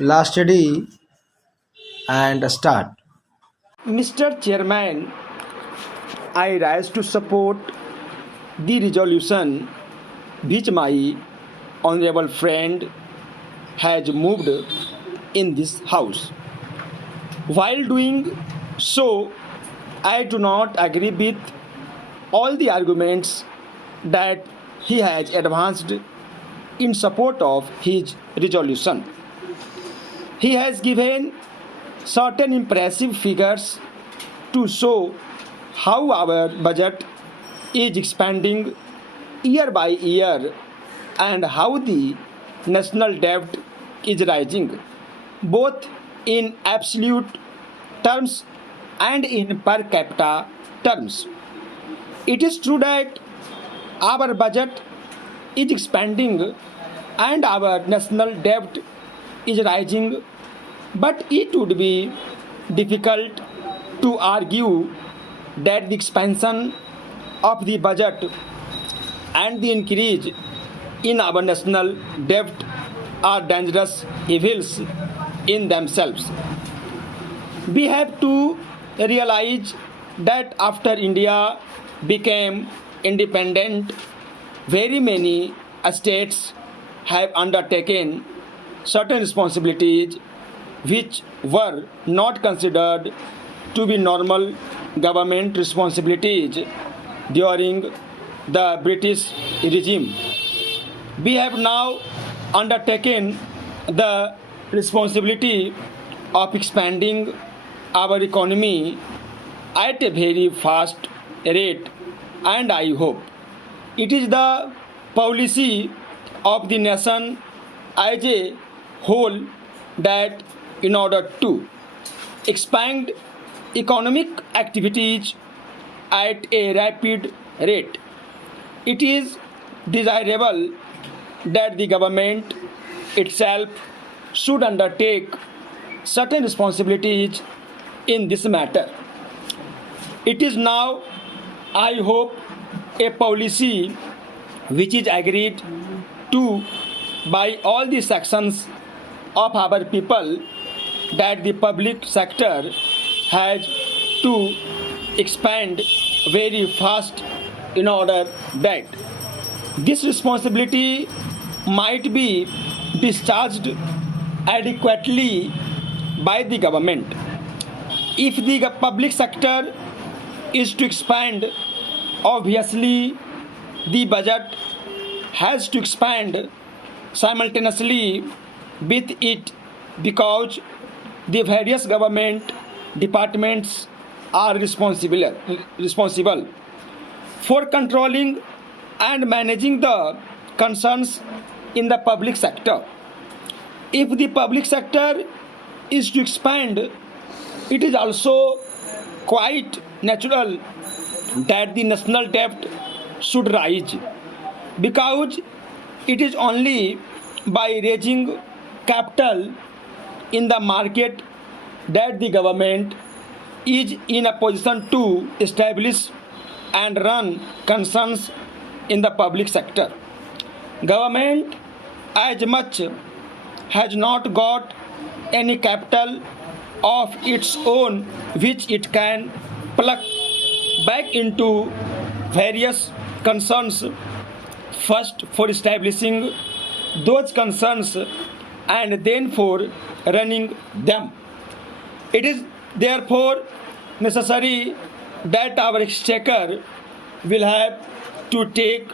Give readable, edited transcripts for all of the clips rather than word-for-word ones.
last study and start. Mr. Chairman, I rise to support the resolution which my honorable friend has moved in this house. While doing so, I do not agree with all the arguments that he has advanced in support of his resolution. He has given certain impressive figures to show how our budget is expanding year by year and how the national debt is rising, both in absolute terms and in per capita terms. It is true that our budget is expanding and our national debt is rising, but it would be difficult to argue that the expansion of the budget and the increase in our national debt are dangerous evils in themselves. We have to realize that after India became independent, very many states have undertaken certain responsibilities which were not considered to be normal government responsibilities during the British regime. We have now undertaken the responsibility of expanding our economy at a very fast rate, and I hope it is the policy of the nation as a whole that in order to expand economic activities at a rapid rate, it is desirable that the government itself should undertake certain responsibilities in this matter. It is now, I hope, a policy which is agreed to by all the sections of our people that the public sector has to expand very fast in order that this responsibility might be discharged adequately by the government. If the public sector is to expand, obviously the budget has to expand simultaneously with it because the various government departments are responsible for controlling and managing the concerns in the public sector. If the public sector is to expand, it is also quite natural that the national debt should rise because it is only by raising capital in the market that the government is in a position to establish and run concerns in the public sector. Government as much has not got any capital of its own which it can plug back into various concerns, first for establishing those concerns and then for running them. It is therefore necessary that our exchequer will have to take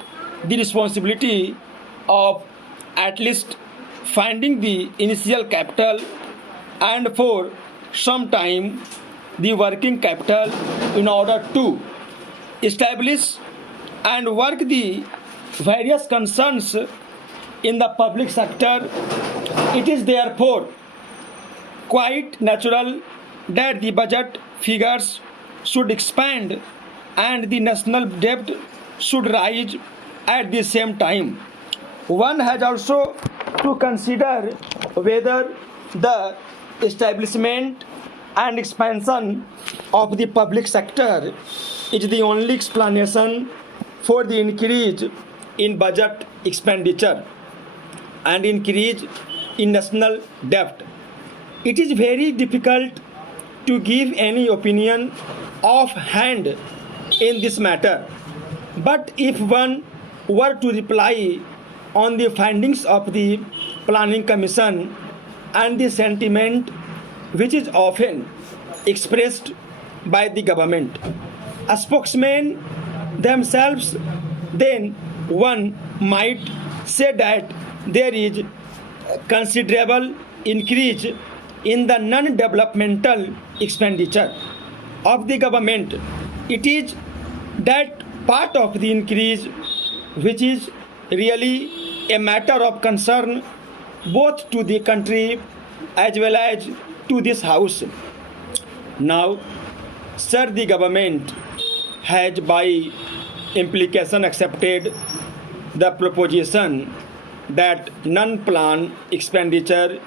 the responsibility of at least finding the initial capital and for some time the working capital in order to establish and work the various concerns in the public sector. It is therefore quite natural that the budget figures should expand and the national debt should rise at the same time. One has also to consider whether the establishment and expansion of the public sector is the only explanation for the increase in budget expenditure and increase in national debt. It is very difficult to give any opinion offhand in this matter. But if one were to reply on the findings of the Planning Commission and the sentiment which is often expressed by the government spokesmen themselves, then one might say that there is considerable increase in the non-developmental expenditure of the government. It is that part of the increase which is really a matter of concern both to the country as well as to this house. Now, sir, the government has by implication accepted the proposition that non-plan expenditure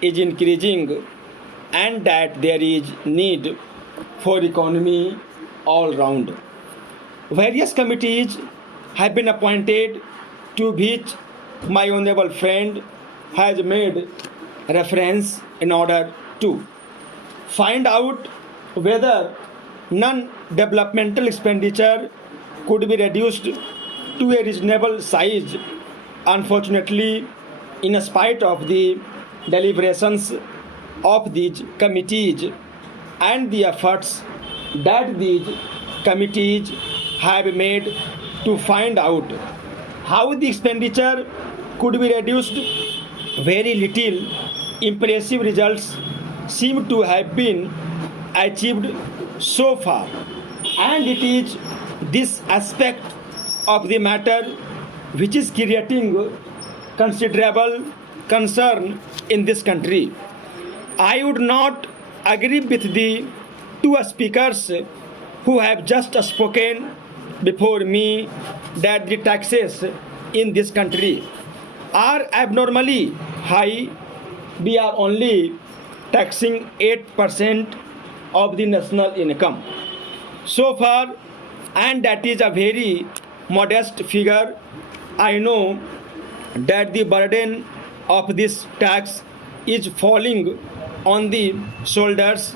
is increasing and that there is need for economy all round. Various committees have been appointed to which my honorable friend has made reference in order to find out whether non-developmental expenditure could be reduced to a reasonable size. Unfortunately, in spite of the deliberations of these committees and the efforts that these committees have made to find out how the expenditure could be reduced, very little impressive results seem to have been achieved so far. And it is this aspect of the matter which is creating considerable concern in this country. I would not agree with the two speakers who have just spoken before me that the taxes in this country are abnormally high. We are only taxing 8% of the national income so far, and that is a very modest figure. I know that the burden of this tax is falling on the shoulders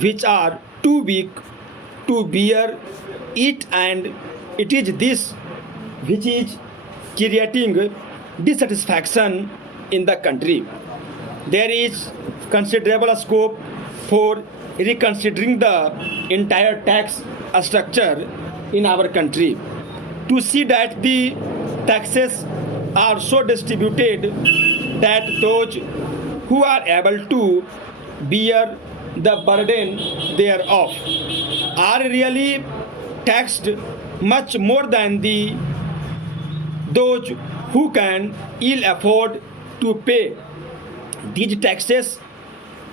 which are too big to bear it, and it is this which is creating dissatisfaction in the country. There is considerable scope for reconsidering the entire tax structure in our country to see that the taxes are so distributed that those who are able to bear the burden thereof are really taxed much more than those who can ill afford to pay these taxes.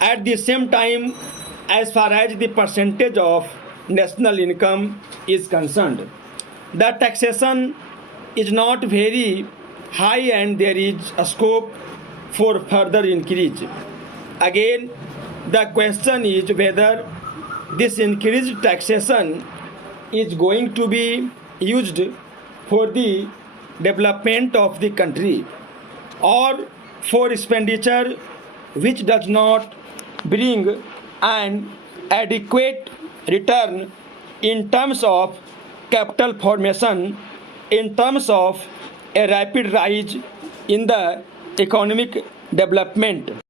At the same time, as far as the percentage of national income is concerned, the taxation is not very high and there is a scope for further increase. Again, the question is whether this increased taxation is going to be used for the development of the country or for expenditure which does not bring an adequate return in terms of capital formation, in terms of a rapid rise in the economic development.